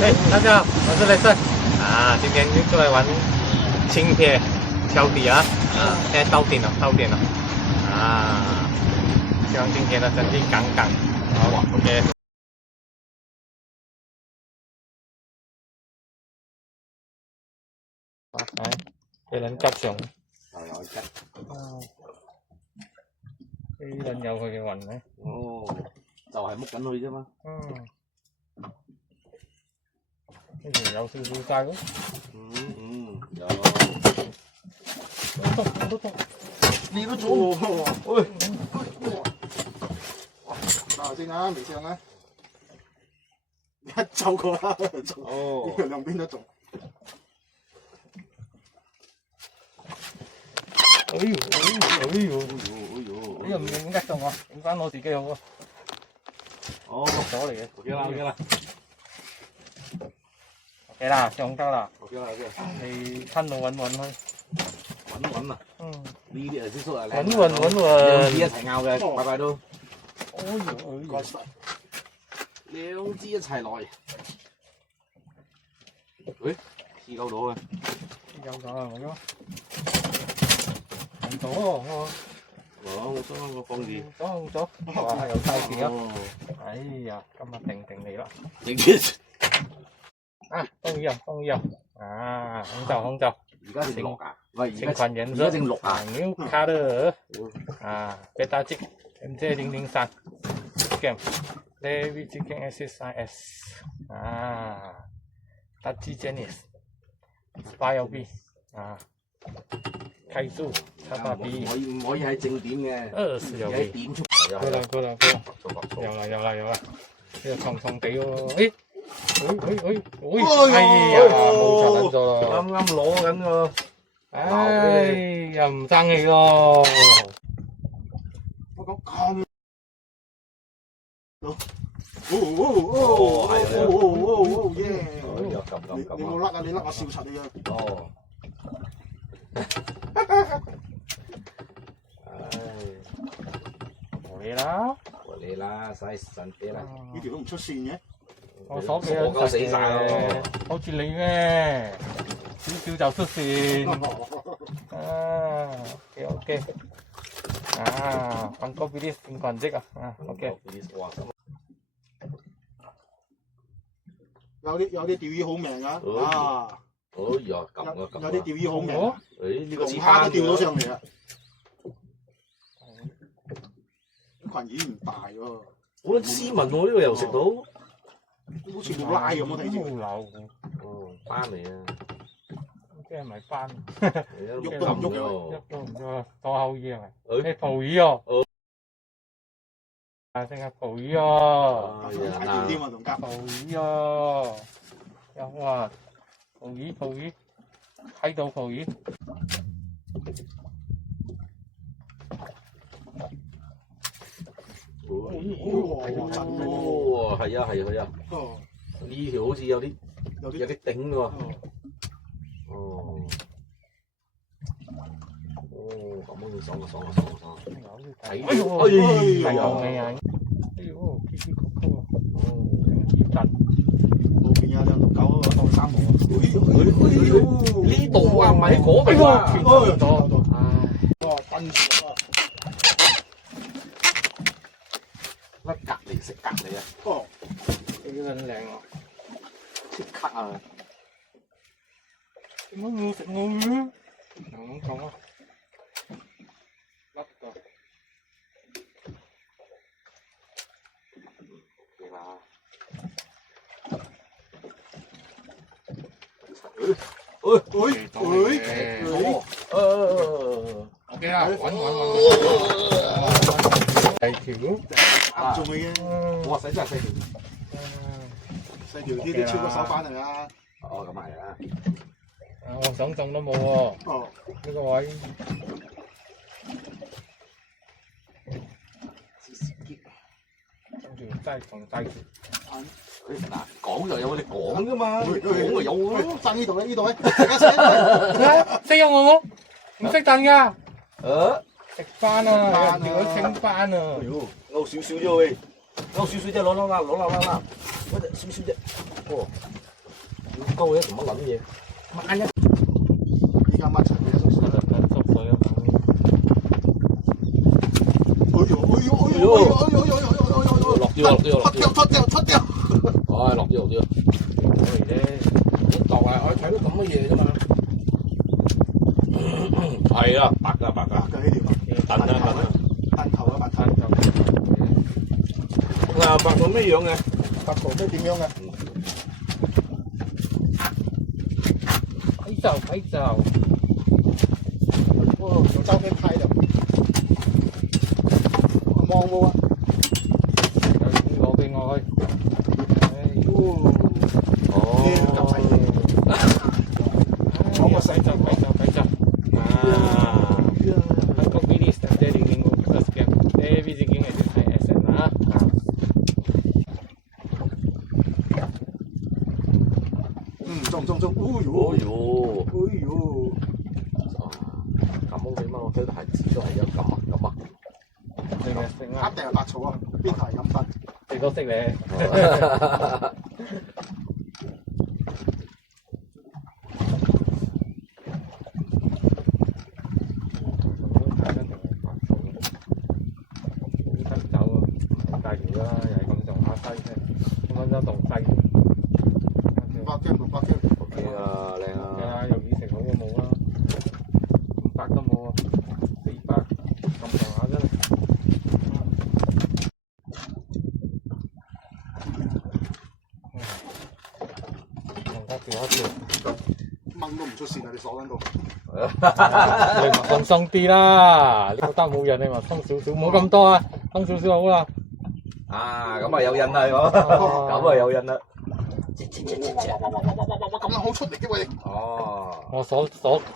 嘿，大家好，我是雷森啊，今天又出来玩轻铁挑底啊，现在到顶了，啊，希望今天的成绩杠杠，好 ，OK。唉，俾人急上，又有吉，啲人有佢嘅運咧，哦，就係剝緊佢啫嘛，呢條有少少晒咯，有，我都你都做，喂，嗱先啊，微上啊，一周過啦，哦，兩邊都中。哎呦，呢個唔影得中啊，影翻我自己好啊，哦，咗嚟嘅，OK 啦， ，OK 啦，上得啦， ，OK 啦，你吞到穩穩去，穩啊，呢啲係先叔啊，穩，兩支一齊拗嘅，拜拜都，哎呦，兩支一齊來，喂，試夠到啊，有咗啊，我唔到我我將個放住，裝咗，哇，有晒事啊，哎呀，今日定嚟啦，影住，啊，終於有，啊，紅酒，而家正綠啊，喂，情款顏而色，家正綠啊，牛卡的，啊，貝塔積 MJ003 Scam Levi Chicken SSIS 啊，達基 Janice SPY-LB 啊，契數唔可以喺正點嘅， 20有喺點出，過啦，有啦，呢個重地喎，哎呀，冇錯啦，啱啱攞緊個，哎呀，唔爭氣咯，我講咁，耶！你冇甩啊？你甩我笑柒你啊！哦，我嚟啦，使神啲啦，呢條都唔出線嘅，我鎖幾我夠死晒咯，好似你咩？少少就出線，OK，啊，放個 bilis 情款積啊，OK，有啲釣魚好命啊！啊，哎呀，撳啊有撳啊，啲釣魚好命啊，誒呢個似龍蝦班都釣到上嚟啊！群魚唔大喎，好斯文喎，呢個又食到，好似冇拉咁我睇住。冇流，哦，班嚟啊，即係咪班？喐都唔喐喎，喐都唔喐，多口魚係咪？誒你蒲魚哦，啊，成日蒲魚哦，哎睇掂啲呀，啊，同家。蒲魚哦，有哇，蒲魚，喺度蒲魚。哦，係啊係啊，哦，呢條好似有啲頂喎，哦，咁樣爽啊，睇，哎呦，哎呀，未啊？哎呦，奇奇酷酷，熱震，後邊有兩條狗當三毛啊！呢度啊，唔係喺嗰度啊，哇，奔住啊！乜隔離食隔離啊，哦，幾撚靚啊！即刻啊，點解冇食我嘅？咁講啊，甩到。嚟啦，OK 啦，揾，第條，啱中嘅啫，哇，細真係細條，細條啲都超過手板嚟啦。哦咁係啊，我想中都冇喎，哦，呢個位，跟住真係仲低住，嗱講就有我哋講噶嘛，講就有咯，爭呢度咧，呢度咧，大家食。識我唔識燉㗎，誒，食翻啊，條佢清翻啊，勾少少啫喂，勾少少啫，攞啦，嗰隻少少啫，哦。高嘅，做乜撚嘢？掹一依家乜柒嘢縮水？縮水啊！落掉，出掉！唉，落掉。嚟啫，度啊！我睇到咁嘅嘢啫嘛。係啦，白㗎。嘅呢條等啦。白頭啊，白頭。嗱，白到咩樣嘅？白頭都點樣嘅？睇就。哦，用周邊拍就。望喎。攞俾我去。講個細陣。Hancock Village dari minggu sekian. Visiting itu saya SNA. 中，哎呦！咁好點啊？我睇到係紙都係有咁啊！一定係白草啊！邊台飲品？你都識你。OK 啊，靚啊！有以前好過冇啦，500都冇啊，400咁上下啫。掹都唔出線啊！你鎖緊度。你放鬆啲啦，你覺得冇人你咪鬆少少，冇咁多啊，鬆少少好啦。啊，咁啊有印啦，咁啊有印啦。咁樣好出力嘅喂！哦，我鎖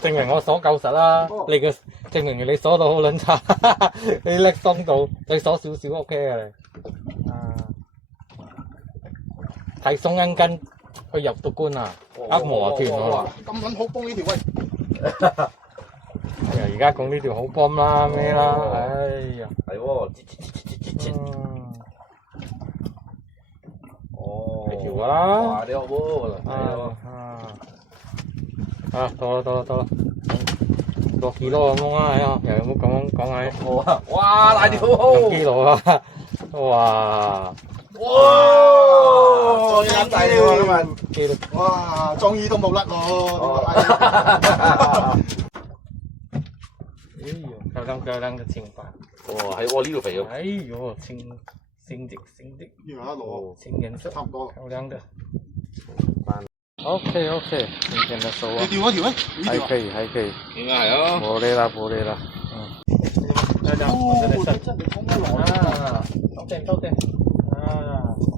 證明我鎖夠實啦，你嘅證明你鎖到好撚差，你叻鬆到，你鎖少少 OK 嘅你。啊，睇鬆筋筋，佢入到官啊，一磨斷喎。咁撚好幫呢條喂！哎呀，而家講呢條好幫啦咩啦，哎呀，係喎，係條㗎啦。哇！你好喎，到啦，6 kilo 咁樣啊，係啊，又有冇講下？哇！大條6 kilo 啊，哇！再大條啊咁啊！哇！終於都冇甩咯！哎呦，漂亮的青白。哇！係喎，呢度肥喎。哎呦，青的，呢個一路青顏色，差唔多。漂亮的。OK，今天的收啊，你調嗰條咧？還可以。應該係啊。冇嚟啦。真係衝得來啊！收定啊！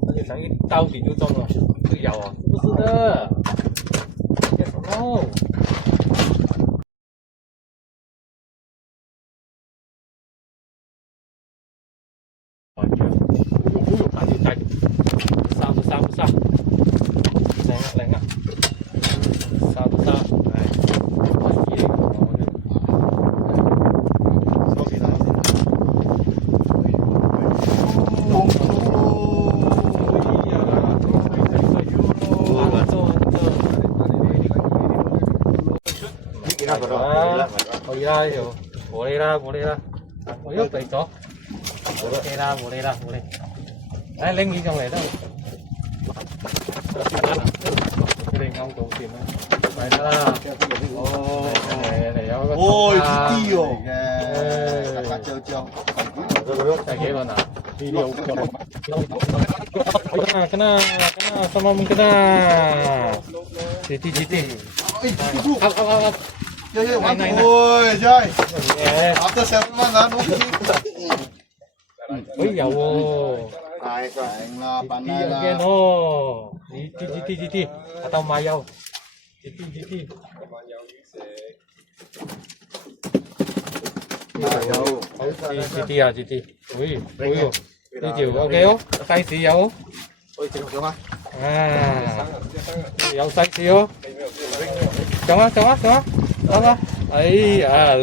而且一到底就中了，这个咬啊，不是的，干什么？大條，不殺，靚啊，殺，可以啦，冇理啦，我又對咗，冇理啦，嚟拎起上嚟都，你啱到掂啦，咪得啦，嚟有個，啲喎，白椒，第幾輪啊？kena, sama kena. Titi. Up. Dạ, ôi, trời. After 7 months, hả? Ôi, dầu. Tài soạn là bạn này là... Again, oh. Titi. Atau mayau. Titi. Titi. Ui. Đi chiều ok không? Size gì không? Ôi, chị không á? À. Dầu size gì không? Chồng á. Đó. Ấy à.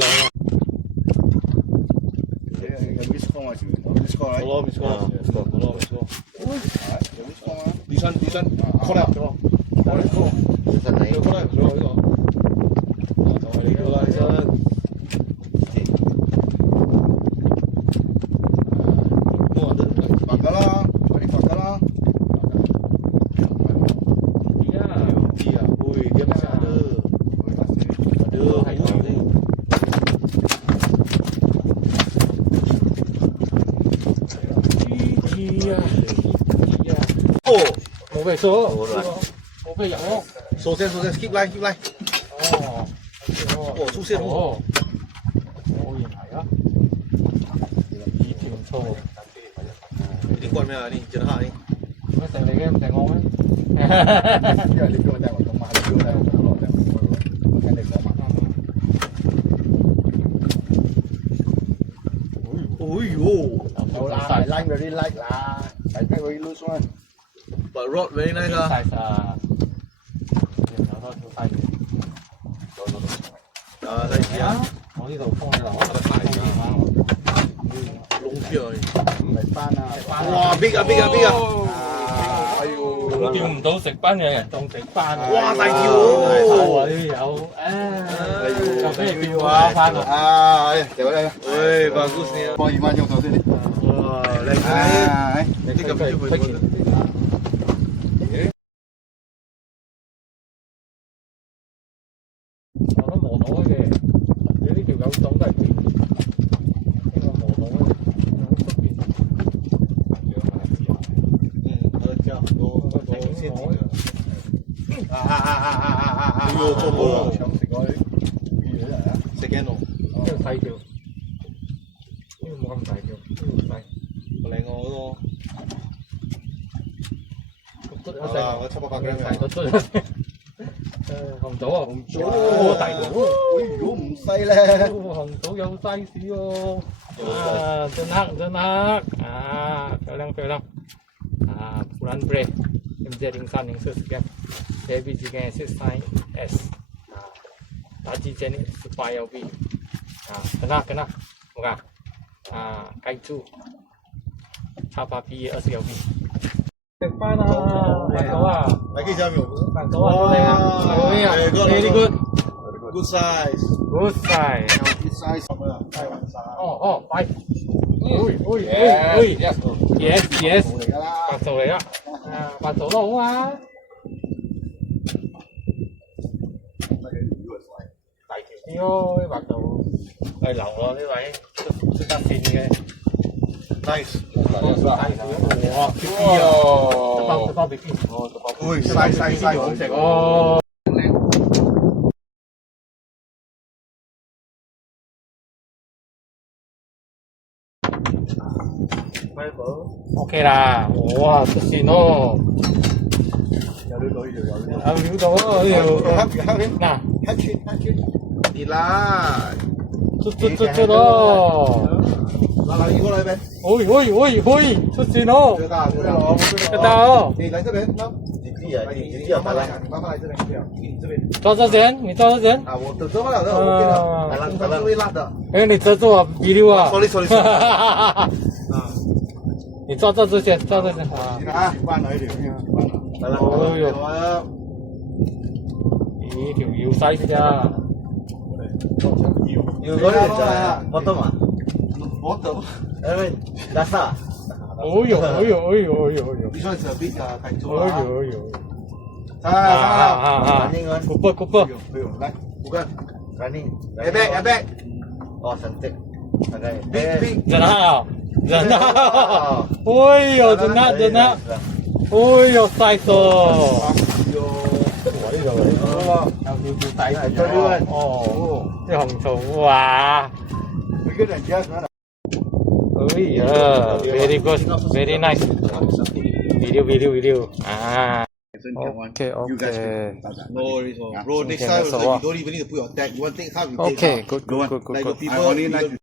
Đi sân, khô nào? 身你。過來唔錯呢個，就係你個啦，白㗎啦，快啲白㗎啦。Dia, ui dia masih ada. Ada haiwan ni. Oh, 冇被鎖，冇啦冇被入喎。首先 skip line skip line。哦，哦，出現喎。哦，果然係啊，呢條唔錯喎。你關咩啊？你見得下你？乜成你嘅唔成我咩？因為你叫我帶我咁慢，你叫我帶我咁耐，我聽你講嘛。哎呦，有啦，line very light 啦，大家會 lose one。But rod very nice 啊。size 啊，有多條 size。啊，嚟啊！我呢度放喺度，我覺得大㗎。龍條唔係班啊，哇，big 啊，big 啊，big 啊！哎呦，叫唔到食班嘅人當食班啊！哇，大條喎！喎！有誒，就俾你叫啊翻嚟。啊，哎，掉嚟啦！喂，bagus nih. 幫2萬用手先。哇，靚仔！呢個俾佢。我都磨到嘅，你呢條有種都係佢，應該磨到嘅，喺出邊。它的價很多陷阱的。哎呦，做冇搶食我食緊咯。呢個細條，呢個冇咁大條，呢個細。靚我卒一嗰聲，我700-800 gram 細個卒一聲。紅棗啊，紅棗，哦，大條。哎呦，唔細咧。紅棗有 size 喎，啊，真黑真黑，啊，漂亮漂亮，啊，puran bread，MZ0304 sekian, baby chicken S9S，啊，大雞煎18 LB，啊，kena，bukan，啊，雞豬，XP 20 LB。食飯啊，飯到啊，嚟幾隻苗？飯到啊，好靚啊，very good，very good，good Good size. size。 Good size 咁啊，開玩笑。哦，快！yes，嚟㗎啦。白做嚟啦，啊，白做都好啊。大條啲咯，啲白做係流咯，呢位出得線嘅。Nice. 哇！隻包俾邊？哦，隻包。喂，size 好食哦。OK 啦，哇，出線咯，有料到呢條有料。有料到啊呢條。嗱，跌啦！出咯，嗱，呢個嚟咩？喂，出線咯，最大咯，得哦。你來這邊，你慢慢來，你慢慢來這邊，你這邊。抓這錢，你抓這錢。啊，我遮不了的，OK的，咱們會辣的。哎，你遮住我鼻溜啊！sorry。你抓這隻先，抓這隻啊。啊，關咗呢條，來啦，哦喲，我呢條要細啲啊。要嗰啲就係bottom啊，我等，dasar。哦喲，你說是 big 的，太重哦了啊！喲，啊， kupur，哎呦，來，bukan， running。ebek， 哦，cantik。big， 真好，哎呦，真好，哎呦，size 哦。我呢度嚟，有條大條哦，啲紅棗哇！每個人家可能。哎呀，very good，very nice。video 啊。OK。 No worries, bro. Next time, you don't even need to put your tag. You want take half, you take half. Okay, good. Like the people.